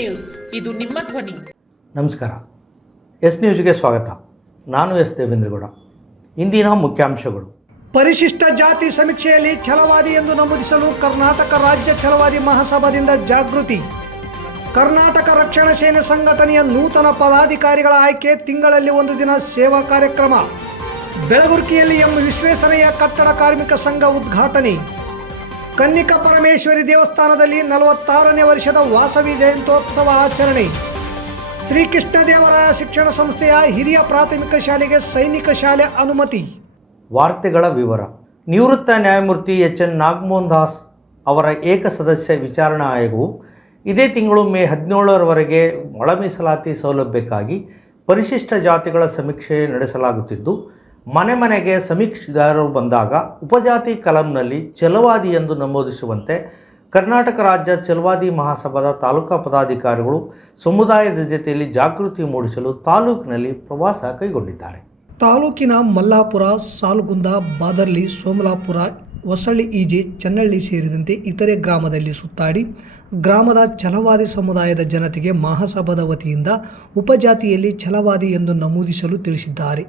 News ಇದು ನಿಮ್ಮ ಧ್ವನಿ. ನಮಸ್ಕಾರ. ಎಸ್ ನ್ಯೂಸ್ಗೆ ಸ್ವಾಗತ. ನಾನು ಎಸ್ ದೇವೇಂದ್ರಗೌಡ. ಇಂದಿನ ಮುಖ್ಯಾಂಶಗಳು. ಪರಿಶಿಷ್ಟ ಜಾತಿ ಸಮೀಕ್ಷೆಯಲ್ಲಿ ಛಲವಾದಿ ಎಂದು ನಮೂದಿಸಲು ಕರ್ನಾಟಕ ರಾಜ್ಯ ಛಲವಾದಿ ಮಹಾಸಭಾದಿಂದ ಜಾಗೃತಿ. ಕರ್ನಾಟಕ ರಕ್ಷಣಾ ಸೇನೆ ಸಂಘಟನೆಯ ನೂತನ ಪದಾಧಿಕಾರಿಗಳ ಆಯ್ಕೆ ತಿಂಗಳಲ್ಲಿ ಒಂದು ದಿನ ಸೇವಾ ಕಾರ್ಯಕ್ರಮ. ಬೆಳಗುರ್ಕಿಯಲ್ಲಿ ಎಂ ವಿಶ್ವೇಶ್ವರಯ್ಯ ಕಟ್ಟಡ ಕಾರ್ಮಿಕ ಸಂಘ ಉದ್ಘಾಟನೆ. ಕನ್ನಿಕಾ ಪರಮೇಶ್ವರಿ ದೇವಸ್ಥಾನದಲ್ಲಿ ನಲವತ್ತಾರನೇ ವರ್ಷದ ವಾಸವಿ ಜಯಂತ್ಯೋತ್ಸವ ಆಚರಣೆ. ಶ್ರೀಕೃಷ್ಣದೇವರಾಯ ಶಿಕ್ಷಣ ಸಂಸ್ಥೆಯ ಹಿರಿಯ ಪ್ರಾಥಮಿಕ ಶಾಲೆಗೆ ಸೈನಿಕ ಶಾಲೆ ಅನುಮತಿ. ವಾರ್ತೆಗಳ ವಿವರ. ನಿವೃತ್ತ ನ್ಯಾಯಮೂರ್ತಿ ಎಚ್. ಎನ್. ನಾಗಮೋಹನ್ ದಾಸ್ ಅವರ ಏಕಸದಸ್ಯ ವಿಚಾರಣಾ ಆಯೋಗವು ಇದೇ ತಿಂಗಳು ಮೇ ಹದಿನೇಳರವರೆಗೆ ಒಳ ಮೀಸಲಾತಿ ಸೌಲಭ್ಯಕ್ಕಾಗಿ ಪರಿಶಿಷ್ಟ ಜಾತಿಗಳ ಸಮೀಕ್ಷೆ ನಡೆಸಲಾಗುತ್ತಿದ್ದು ಮನೆ ಮನೆಗೆ ಸಮೀಕ್ಷೆದಾರರು ಬಂದಾಗ ಉಪಜಾತಿ ಕಲಂನಲ್ಲಿ ಛಲವಾದಿ ಎಂದು ನಮೂದಿಸುವಂತೆ ಕರ್ನಾಟಕ ರಾಜ್ಯ ಛಲವಾದಿ ಮಹಾಸಭಾದ ತಾಲೂಕಾ ಪದಾಧಿಕಾರಿಗಳು ಸಮುದಾಯದ ಜೊತೆಯಲ್ಲಿ ಜಾಗೃತಿ ಮೂಡಿಸಲು ತಾಲೂಕಿನಲ್ಲಿ ಪ್ರವಾಸ ಕೈಗೊಂಡಿದ್ದಾರೆ. ತಾಲೂಕಿನ ಮಲ್ಲಾಪುರ, ಸಾಲುಗುಂದ, ಬಾದರ್ಲಿ, ಸೋಮಲಾಪುರ, ಹೊಸಳ್ಳಿ, ಈಜೆ, ಚನ್ನಳ್ಳಿ ಸೇರಿದಂತೆ ಇತರೆ ಗ್ರಾಮದಲ್ಲಿ ಸುತ್ತಾಡಿ ಗ್ರಾಮದ ಛಲವಾದಿ ಸಮುದಾಯದ ಜನತೆಗೆ ಮಹಾಸಭಾದ ವತಿಯಿಂದ ಉಪಜಾತಿಯಲ್ಲಿ ಛಲವಾದಿ ಎಂದು ನಮೂದಿಸಲು ತಿಳಿಸಿದ್ದಾರೆ.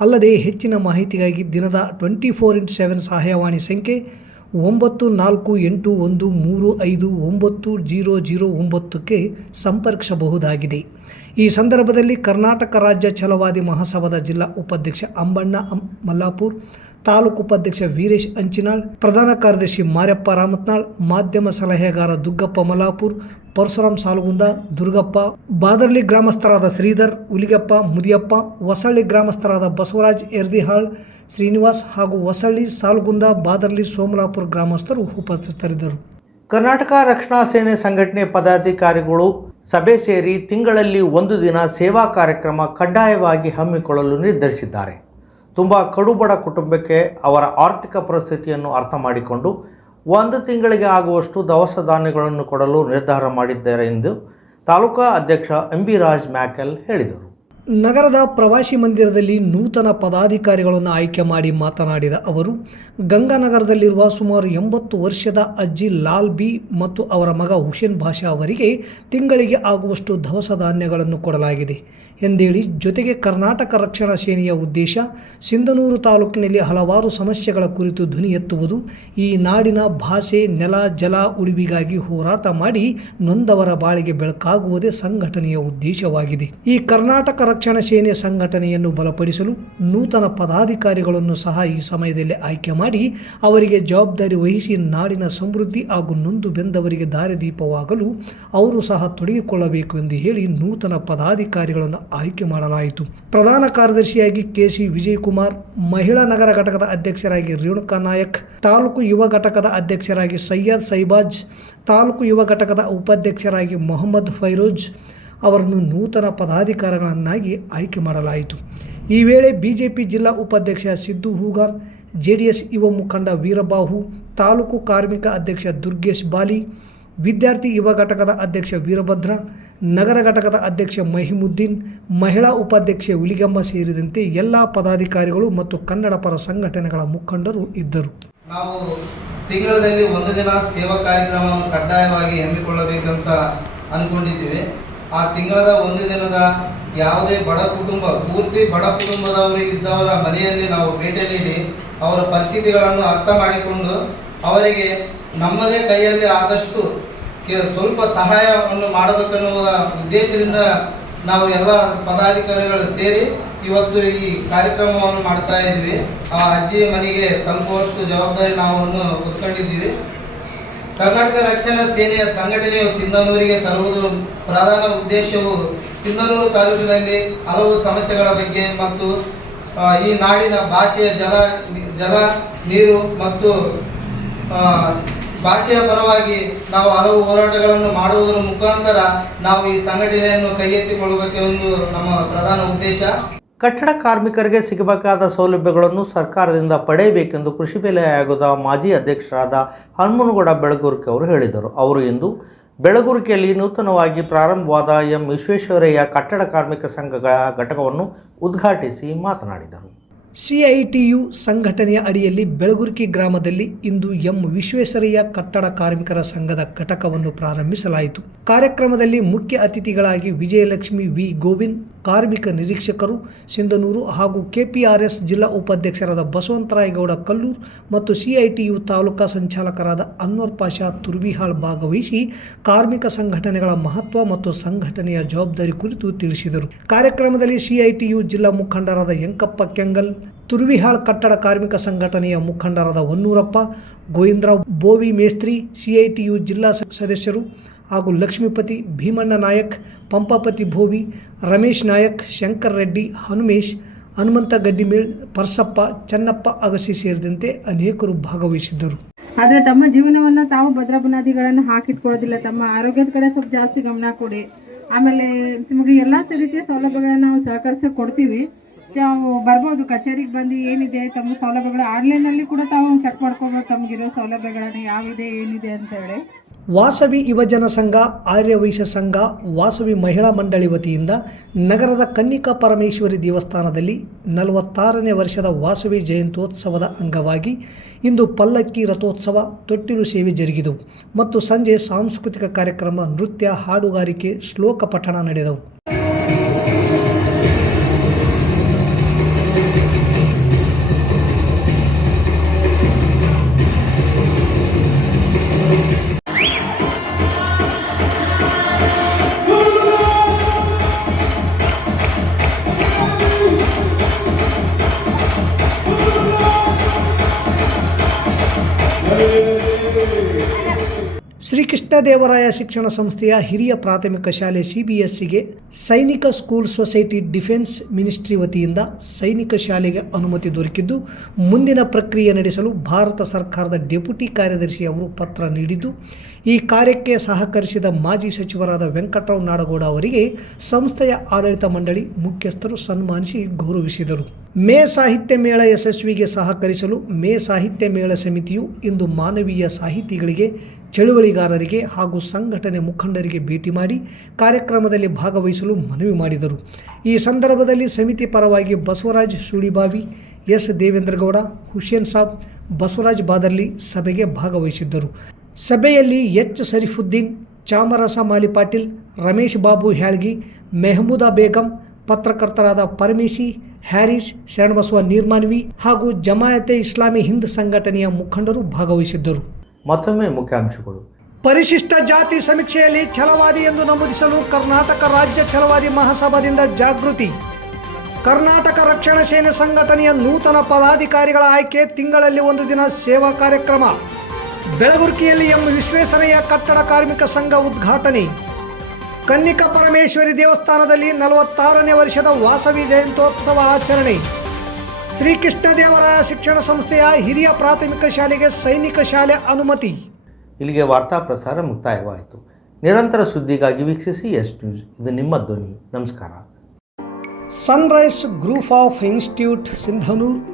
ಅಲ್ಲದೆ ಹೆಚ್ಚಿನ ಮಾಹಿತಿಗಾಗಿ ದಿನದ ಟ್ವೆಂಟಿ ಫೋರ್ ಇಂಟು ಸೆವೆನ್ ಸಹಾಯವಾಣಿ ಸಂಖ್ಯೆ ಒಂಬತ್ತು ನಾಲ್ಕು ಎಂಟು ಒಂದು ಮೂರು ಐದು ಒಂಬತ್ತು ಜೀರೋ ಜೀರೋ ಒಂಬತ್ತಕ್ಕೆ ಸಂಪರ್ಕಿಸಬಹುದಾಗಿದೆ. ಈ ಸಂದರ್ಭದಲ್ಲಿ ಕರ್ನಾಟಕ ರಾಜ್ಯ ಛಲವಾದಿ ಮಹಾಸಭಾದ ಜಿಲ್ಲಾ ಉಪಾಧ್ಯಕ್ಷ ಅಂಬಣ್ಣ ಮಲ್ಲಾಪುರ್ ತಾಲೂಕು ಉಪಾಧ್ಯಕ್ಷ ವೀರೇಶ್ ಅಂಚಿನಾಳ್, ಪ್ರಧಾನ ಕಾರ್ಯದರ್ಶಿ ಮಾರ್ಯಪ್ಪ ರಾಮತ್ನಾಳ್, ಮಾಧ್ಯಮ ಸಲಹೆಗಾರ ದುಗ್ಗಪ್ಪ ಮಲಾಪುರ್, ಪರಶುರಾಮ್ ಸಾಲುಗುಂದ, ದುರ್ಗಪ್ಪ, ಬಾದರ್ಲಿ ಗ್ರಾಮಸ್ಥರಾದ ಶ್ರೀಧರ್, ಹುಲಿಗಪ್ಪ, ಮುದಿಯಪ್ಪ, ಹೊಸಳ್ಳಿ ಗ್ರಾಮಸ್ಥರಾದ ಬಸವರಾಜ್ ಎರ್ದಿಹಾಳ್, ಶ್ರೀನಿವಾಸ್ ಹಾಗೂ ಹೊಸಳ್ಳಿ ಸಾಲುಗುಂದ, ಬಾದರ್ಲಿ ಸೋಮಲಾಪುರ ಗ್ರಾಮಸ್ಥರು ಉಪಸ್ಥಿತರಿದ್ದರು. ಕರ್ನಾಟಕ ರಕ್ಷಣಾ ಸೇನೆ ಸಂಘಟನೆ ಪದಾಧಿಕಾರಿಗಳು ಸಭೆ ಸೇರಿ ತಿಂಗಳಲ್ಲಿ ಒಂದು ದಿನ ಸೇವಾ ಕಾರ್ಯಕ್ರಮ ಕಡ್ಡಾಯವಾಗಿ ಹಮ್ಮಿಕೊಳ್ಳಲು ನಿರ್ಧರಿಸಿದ್ದಾರೆ. ತುಂಬ ಕಡುಬಡ ಕುಟುಂಬಕ್ಕೆ ಅವರ ಆರ್ಥಿಕ ಪರಿಸ್ಥಿತಿಯನ್ನು ಅರ್ಥ ಮಾಡಿಕೊಂಡು ಒಂದು ತಿಂಗಳಿಗೆ ಆಗುವಷ್ಟು ದವಸ ಧಾನ್ಯಗಳನ್ನು ಕೊಡಲು ನಿರ್ಧಾರ ಮಾಡಿದ್ದಾರೆ ಎಂದು ತಾಲೂಕಾ ಅಧ್ಯಕ್ಷ ಎಂ ಬಿ ರಾಜ್ ಮ್ಯಾಕೆಲ್ ಹೇಳಿದರು. ನಗರದ ಪ್ರವಾಸಿ ಮಂದಿರದಲ್ಲಿ ನೂತನ ಪದಾಧಿಕಾರಿಗಳನ್ನು ಆಯ್ಕೆ ಮಾಡಿ ಮಾತನಾಡಿದ ಅವರು, ಗಂಗಾನಗರದಲ್ಲಿರುವ ಸುಮಾರು ಎಂಬತ್ತು ವರ್ಷದ ಅಜ್ಜಿ ಲಾಲ್ ಬಿ ಮತ್ತು ಅವರ ಮಗ ಹುಸೇನ್ ಭಾಷಾ ಅವರಿಗೆ ತಿಂಗಳಿಗೆ ಆಗುವಷ್ಟು ದವಸ ಧಾನ್ಯಗಳನ್ನು ಕೊಡಲಾಗಿದೆ. ಎಂದೇಳಿ, ಜೊತೆಗೆ ಕರ್ನಾಟಕ ರಕ್ಷಣಾ ಸೇನೆಯ ಉದ್ದೇಶ, ಸಿಂಧನೂರು ತಾಲೂಕಿನಲ್ಲಿ ಹಲವಾರು ಸಮಸ್ಯೆಗಳ ಕುರಿತು ಧ್ವನಿ ಎತ್ತುವುದು, ಈ ನಾಡಿನ ಭಾಷೆ, ನೆಲ, ಜಲ ಉಳಿವಿಗಾಗಿ ಹೋರಾಟ ಮಾಡಿ ನೊಂದವರ ಬಾಳಿಗೆ ಬೆಳಕಾಗುವುದೇ ಸಂಘಟನೆಯ ಉದ್ದೇಶವಾಗಿದೆ. ಈ ಕರ್ನಾಟಕ ರಕ್ಷಣಾ ಸೇನೆ ಸಂಘಟನೆಯನ್ನು ಬಲಪಡಿಸಲು ನೂತನ ಪದಾಧಿಕಾರಿಗಳನ್ನು ಸಹ ಈ ಸಮಯದಲ್ಲಿ ಆಯ್ಕೆ ಮಾಡಿ, ಅವರಿಗೆ ಜವಾಬ್ದಾರಿ ವಹಿಸಿ ನಾಡಿನ ಸಮೃದ್ಧಿ ಹಾಗೂ ನೊಂದು ಬೆಂದವರಿಗೆ ದಾರಿದೀಪವಾಗಲು ಅವರು ಸಹ ತೊಡಗಿಕೊಳ್ಳಬೇಕು ಎಂದು ಹೇಳಿ ನೂತನ ಪದಾಧಿಕಾರಿಗಳನ್ನು ಆಯ್ಕೆ ಮಾಡಲಾಯಿತು. ಪ್ರಧಾನ ಕಾರ್ಯದರ್ಶಿಯಾಗಿ ಕೆಸಿ ವಿಜಯಕುಮಾರ್, ಮಹಿಳಾ ನಗರ ಘಟಕದ ಅಧ್ಯಕ್ಷರಾಗಿ ರೇಣುಕಾ ನಾಯಕ್, ತಾಲೂಕು ಯುವ ಘಟಕದ ಅಧ್ಯಕ್ಷರಾಗಿ ಸೈಯದ್ ಸೈಬಾಜ್, ತಾಲೂಕು ಯುವ ಘಟಕದ ಉಪಾಧ್ಯಕ್ಷರಾಗಿ ಮೊಹಮ್ಮದ್ ಫೈರೋಜ್ ಅವರನ್ನು ನೂತನ ಪದಾಧಿಕಾರಿಗಳನ್ನಾಗಿ ಆಯ್ಕೆ ಮಾಡಲಾಯಿತು. ಈ ವೇಳೆ ಬಿಜೆಪಿ ಜಿಲ್ಲಾ ಉಪಾಧ್ಯಕ್ಷ ಸಿದ್ದು ಹೂಗಾರ್, ಜೆಡಿಎಸ್ ಯುವ ಮುಖಂಡ ವೀರಬಾಹು, ತಾಲೂಕು ಕಾರ್ಮಿಕ ಅಧ್ಯಕ್ಷ ದುರ್ಗೇಶ್ ಬಾಲಿ, ವಿದ್ಯಾರ್ಥಿ ಯುವ ಘಟಕದ ಅಧ್ಯಕ್ಷ ವೀರಭದ್ರ ನಗರ ಘಟಕದ ಅಧ್ಯಕ್ಷ ಮಹಿಮುದ್ದೀನ್, ಮಹಿಳಾ ಉಪಾಧ್ಯಕ್ಷೆ ಹುಲಿಗಮ್ಮ ಸೇರಿದಂತೆ ಎಲ್ಲ ಪದಾಧಿಕಾರಿಗಳು ಮತ್ತು ಕನ್ನಡ ಪರ ಸಂಘಟನೆಗಳ ಮುಖಂಡರು ಇದ್ದರು. ನಾವು ತಿಂಗಳಲ್ಲಿ ಒಂದು ದಿನ ಸೇವಾ ಕಾರ್ಯಕ್ರಮವನ್ನು ಕಡ್ಡಾಯವಾಗಿ ಹಮ್ಮಿಕೊಳ್ಳಬೇಕಂತ ಅಂದ್ಕೊಂಡಿದ್ದೀವಿ ಆ ತಿಂಗಳದ ಒಂದು ದಿನದ ಯಾವುದೇ ಬಡ ಕುಟುಂಬ, ಪೂರ್ತಿ ಬಡ ಕುಟುಂಬದವರಿಗಿದ್ದವರ ಮನೆಯಲ್ಲಿ ನಾವು ಭೇಟಿ ನೀಡಿ ಅವರ ಪರಿಸ್ಥಿತಿಗಳನ್ನು ಅರ್ಥ ಮಾಡಿಕೊಂಡು ಅವರಿಗೆ ನಮ್ಮದೇ ಕೈಯಲ್ಲಿ ಆದಷ್ಟು ಸ್ವಲ್ಪ ಸಹಾಯವನ್ನು ಮಾಡಬೇಕನ್ನುವ ಉದ್ದೇಶದಿಂದ ನಾವು ಎಲ್ಲ ಪದಾಧಿಕಾರಿಗಳು ಸೇರಿ ಇವತ್ತು ಈ ಕಾರ್ಯಕ್ರಮವನ್ನು ಮಾಡ್ತಾ ಇದ್ವಿ. ಆ ಅಜ್ಜಿ ಮನೆಗೆ ತಲುಪುವಷ್ಟು ಜವಾಬ್ದಾರಿ ನಾವು ಹೊತ್ಕೊಂಡಿದ್ದೀವಿ. ಕರ್ನಾಟಕ ರಕ್ಷಣಾ ಸೇನೆಯ ಸಂಘಟನೆಯು ಸಿಂಧನೂರಿಗೆ ತರುವುದು ಪ್ರಧಾನ ಉದ್ದೇಶವು. ಸಿಂಧನೂರು ತಾಲೂಕಿನಲ್ಲಿ ಹಲವು ಸಮಸ್ಯೆಗಳ ಬಗ್ಗೆ ಮತ್ತು ಈ ನಾಡಿನ ಭಾಷೆಯ ಜಲ ಜಲ, ನೀರು ಮತ್ತು ಭಾಷೆಯ ಪರವಾಗಿ ನಾವು ಹಲವು ಹೋರಾಟಗಳನ್ನು ಮಾಡುವುದರ ಮುಖಾಂತರ ನಾವು ಈ ಸಂಘಟನೆಯನ್ನು ಕೈ ಎತ್ತಿಕೊಳ್ಳಬೇಕೆಂದು ನಮ್ಮ ಪ್ರಧಾನ ಉದ್ದೇಶ. ಕಟ್ಟಡ ಕಾರ್ಮಿಕರಿಗೆ ಸಿಗಬೇಕಾದ ಸೌಲಭ್ಯಗಳನ್ನು ಸರ್ಕಾರದಿಂದ ಪಡೆಯಬೇಕೆಂದು ಕೃಷಿ ಬೆಲೆ ಆಯೋಗದ ಮಾಜಿ ಅಧ್ಯಕ್ಷರಾದ ಹನುಮನಗೌಡ ಬೆಳಗುರ್ಕಿ ಅವರು ಹೇಳಿದರು. ಅವರು ಇಂದು ಬೆಳಗುರಿಕೆಯಲ್ಲಿ ನೂತನವಾಗಿ ಪ್ರಾರಂಭವಾದ ಎಂ ವಿಶ್ವೇಶ್ವರಯ್ಯ ಕಟ್ಟಡ ಕಾರ್ಮಿಕ ಸಂಘಗಳ ಘಟಕವನ್ನು ಉದ್ಘಾಟಿಸಿ ಮಾತನಾಡಿದರು. ಸಿಐಟಿಯು ಸಂಘಟನೆಯ ಅಡಿಯಲ್ಲಿ ಬೆಳಗುರ್ಕಿ ಗ್ರಾಮದಲ್ಲಿ ಇಂದು ಎಂ ವಿಶ್ವೇಶ್ವರಯ್ಯ ಕಟ್ಟಡ ಕಾರ್ಮಿಕರ ಸಂಘದ ಘಟಕವನ್ನು ಪ್ರಾರಂಭಿಸಲಾಯಿತು. ಕಾರ್ಯಕ್ರಮದಲ್ಲಿ ಮುಖ್ಯ ಅತಿಥಿಗಳಾಗಿ ವಿಜಯಲಕ್ಷ್ಮಿ ವಿ. ಗೋವಿಂದ್, ಕಾರ್ಮಿಕ ನಿರೀಕ್ಷಕರು ಸಿಂಧನೂರು ಹಾಗೂ ಕೆಪಿಆರ್ಎಸ್ ಜಿಲ್ಲಾ ಉಪಾಧ್ಯಕ್ಷರಾದ ಬಸವಂತರಾಯಗೌಡ ಕಲ್ಲೂರ್ ಮತ್ತು ಸಿಐಟಿಯು ತಾಲೂಕಾ ಸಂಚಾಲಕರಾದ ಅನ್ವರ್ ಪಾಷಾ ತುರ್ಬಿಹಾಳ್ ಭಾಗವಹಿಸಿ ಕಾರ್ಮಿಕ ಸಂಘಟನೆಗಳ ಮಹತ್ವ ಮತ್ತು ಸಂಘಟನೆಯ ಜವಾಬ್ದಾರಿ ಕುರಿತು ತಿಳಿಸಿದರು. ಕಾರ್ಯಕ್ರಮದಲ್ಲಿ ಸಿಐಟಿಯು ಜಿಲ್ಲಾ ಮುಖಂಡರಾದ ಯಂಕಪ್ಪ ಕೆಂಗಲ್ ತುರ್ವಿಹಾಳ್ ಕಟ್ಟಡ ಕಾರ್ಮಿಕ ಸಂಘಟನೆಯ ಮುಖಂಡರಾದ ಹೊನ್ನೂರಪ್ಪ, ಗೋವಿಂದರಾವ್ ಬೋವಿ ಮೇಸ್ತ್ರಿ, ಸಿಐಟಿಯು ಜಿಲ್ಲಾ ಸದಸ್ಯರು ಹಾಗೂ ಲಕ್ಷ್ಮೀಪತಿ ಭೀಮಣ್ಣ ನಾಯಕ್, ಪಂಪಾಪತಿ ಭೋವಿ, ರಮೇಶ್ ನಾಯಕ್, ಶಂಕರ್ ರೆಡ್ಡಿ, ಹನುಮೇಶ್, ಹನುಮಂತ ಗಡ್ಡಿಮೇಳ್ ಪರ್ಸಪ್ಪ, ಚನ್ನಪ್ಪ ಅಗಸಿ ಸೇರಿದಂತೆ ಅನೇಕರು ಭಾಗವಹಿಸಿದ್ದರು. ಆದರೆ ತಮ್ಮ ಜೀವನವನ್ನು ತಾವು ಭದ್ರ ಬುನಾದಿಗಳನ್ನು ಹಾಕಿಟ್ಕೊಳ್ಳೋದಿಲ್ಲ. ತಮ್ಮ ಆರೋಗ್ಯದ ಕಡೆ ಸ್ವಲ್ಪ ಜಾಸ್ತಿ ಗಮನ ಕೊಡಿ. ಆಮೇಲೆ ನಿಮಗೆ ಎಲ್ಲ ರೀತಿಯ ಸೌಲಭ್ಯಗಳನ್ನು ನಾವು ಸಹಕರಿಸಿ ಕೊಡ್ತೀವಿ. ತಾವು ಬರ್ಬೋದು, ಕಚೇರಿಗೆ ಬಂದು ಏನಿದೆ, ತಮ್ಮ ಸೌಲಭ್ಯಗಳು ಆನ್ಲೈನಲ್ಲಿ ಕೂಡ ತಾವು ಚೆಕ್ ಮಾಡ್ಕೋಬೋದು, ತಮಗಿರೋ ಸೌಲಭ್ಯಗಳನ್ನು ಯಾವಿದೆ ಏನಿದೆ ಅಂತ ಹೇಳಿ. ವಾಸವಿ ಯುವಜನ ಸಂಘ ಆರ್ಯವೈಶ್ಯ ಸಂಘ, ವಾಸವಿ ಮಹಿಳಾ ಮಂಡಳಿ ವತಿಯಿಂದ ನಗರದ ಕನ್ನಿಕಾ ಪರಮೇಶ್ವರಿ ದೇವಸ್ಥಾನದಲ್ಲಿ ನಲವತ್ತಾರನೇ ವರ್ಷದ ವಾಸವಿ ಜಯಂತ್ಯೋತ್ಸವದ ಅಂಗವಾಗಿ ಇಂದು ಪಲ್ಲಕ್ಕಿ ರಥೋತ್ಸವ ತೊಟ್ಟಿಲು ಸೇವೆ ಜರುಗಿದವು ಮತ್ತು ಸಂಜೆ ಸಾಂಸ್ಕೃತಿಕ ಕಾರ್ಯಕ್ರಮ, ನೃತ್ಯ, ಹಾಡುಗಾರಿಕೆ, ಶ್ಲೋಕ ಪಠಣ ನಡೆದವು. Hey! ಶ್ರೀಕೃಷ್ಣದೇವರಾಯ ಶಿಕ್ಷಣ ಸಂಸ್ಥೆಯ ಹಿರಿಯ ಪ್ರಾಥಮಿಕ ಶಾಲೆ ಸಿಬಿಎಸ್ಸಿಗೆ ಸೈನಿಕ ಸ್ಕೂಲ್ ಸೊಸೈಟಿ ಡಿಫೆನ್ಸ್ ಮಿನಿಸ್ಟ್ರಿ ವತಿಯಿಂದ ಸೈನಿಕ ಶಾಲೆಗೆ ಅನುಮತಿ ದೊರಕಿದ್ದು, ಮುಂದಿನ ಪ್ರಕ್ರಿಯೆ ನಡೆಸಲು ಭಾರತ ಸರ್ಕಾರದ ಡೆಪ್ಯೂಟಿ ಕಾರ್ಯದರ್ಶಿ ಅವರು ಪತ್ರ ನೀಡಿದ್ದು, ಈ ಕಾರ್ಯಕ್ಕೆ ಸಹಕರಿಸಿದ ಮಾಜಿ ಸಚಿವರಾದ ವೆಂಕಟರಾವ್ ನಾಡಗೌಡ ಅವರಿಗೆ ಸಂಸ್ಥೆಯ ಆಡಳಿತ ಮಂಡಳಿ ಮುಖ್ಯಸ್ಥರು ಸನ್ಮಾನಿಸಿ ಗೌರವಿಸಿದರು. ಮೇ ಸಾಹಿತ್ಯ ಮೇಳ ಯಶಸ್ವಿಗೆ ಸಹಕರಿಸಲು ಮೇ ಸಾಹಿತ್ಯ ಮೇಳ ಸಮಿತಿಯು ಇಂದು ಮಾನವೀಯ ಸಾಹಿತಿಗಳಿಗೆ ಚಳುವಳಿಗಾರರಿಗೆ ಹಾಗೂ ಸಂಘಟನೆ ಮುಖಂಡರಿಗೆ ಭೇಟಿ ಮಾಡಿ ಕಾರ್ಯಕ್ರಮದಲ್ಲಿ ಭಾಗವಹಿಸಲು ಮನವಿ ಮಾಡಿದರು. ಈ ಸಂದರ್ಭದಲ್ಲಿ ಸಮಿತಿ ಪರವಾಗಿ ಬಸವರಾಜ್ ಸುಳಿಬಾವಿ, ಎಸ್. ದೇವೇಂದ್ರಗೌಡ, ಹುಸೇನ್ ಸಾಬ್, ಬಸವರಾಜ್ ಬಾದರ್ಲಿ ಸಭೆಗೆ ಭಾಗವಹಿಸಿದ್ದರು. ಸಭೆಯಲ್ಲಿ ಎಚ್. ಸರಿಫುದ್ದೀನ್, ಚಾಮರಸ ಮಾಲಿ ಪಾಟೀಲ್ ರಮೇಶ್ ಬಾಬು ಹ್ಯಾಳ್ಗಿ, ಮೆಹಮೂದಾ ಬೇಗಂ, ಪತ್ರಕರ್ತರಾದ ಪರಮೇಶಿ ಹ್ಯಾರಿಸ್ ಶರಣಬಸವ ನೀರ್ಮಾನ್ವಿ ಹಾಗೂ ಜಮಾಯತೆ ಇಸ್ಲಾಮಿ ಹಿಂದ್ ಸಂಘಟನೆಯ ಮುಖಂಡರು ಭಾಗವಹಿಸಿದ್ದರು. ಮತ್ತೊಮ್ಮೆ ಮುಖ್ಯಾಂಶಗಳು. ಪರಿಶಿಷ್ಟ ಜಾತಿ ಸಮೀಕ್ಷೆಯಲ್ಲಿ ಛಲವಾದಿ ಎಂದು ನಮೂದಿಸಲು ಕರ್ನಾಟಕ ರಾಜ್ಯ ಛಲವಾದಿ ಮಹಾಸಭಾದಿಂದ ಜಾಗೃತಿ. ಕರ್ನಾಟಕ ರಕ್ಷಣಾ ಸೇನೆ ಸಂಘಟನೆಯ ನೂತನ ಪದಾಧಿಕಾರಿಗಳ ಆಯ್ಕೆ ತಿಂಗಳಲ್ಲಿ ಒಂದು ದಿನ ಸೇವಾ ಕಾರ್ಯಕ್ರಮ. ಬೆಳಗುರ್ಕಿಯಲ್ಲಿ ಎಂ ವಿಶ್ವೇಶ್ವರಯ್ಯ ಕಟ್ಟಡ ಕಾರ್ಮಿಕ ಸಂಘ ಉದ್ಘಾಟನೆ. ಕನ್ನಿಕಾ ಪರಮೇಶ್ವರಿ ದೇವಸ್ಥಾನದಲ್ಲಿ ನಲವತ್ತಾರನೇ ವರ್ಷದ ವಾಸವಿ ಜಯಂತ್ಯೋತ್ಸವ ಆಚರಣೆ. ಶ್ರೀಕೃಷ್ಣದೇವರಾಯ ಶಿಕ್ಷಣ ಸಂಸ್ಥೆಯ ಹಿರಿಯ ಪ್ರಾಥಮಿಕ ಶಾಲೆಗೆ ಸೈನಿಕ ಶಾಲೆ ಅನುಮತಿ. ಇಲ್ಲಿಗೆ ವಾರ್ತಾ ಪ್ರಸಾರ ಮುಕ್ತಾಯವಾಯಿತು. ನಿರಂತರ ಸುದ್ದಿಗಾಗಿ ವೀಕ್ಷಿಸಿ ಎಸ್ ನ್ಯೂಸ್. ಇದು ನಿಮ್ಮ ಧ್ವನಿ. ನಮಸ್ಕಾರ. Sunrise group of institute Sindhanur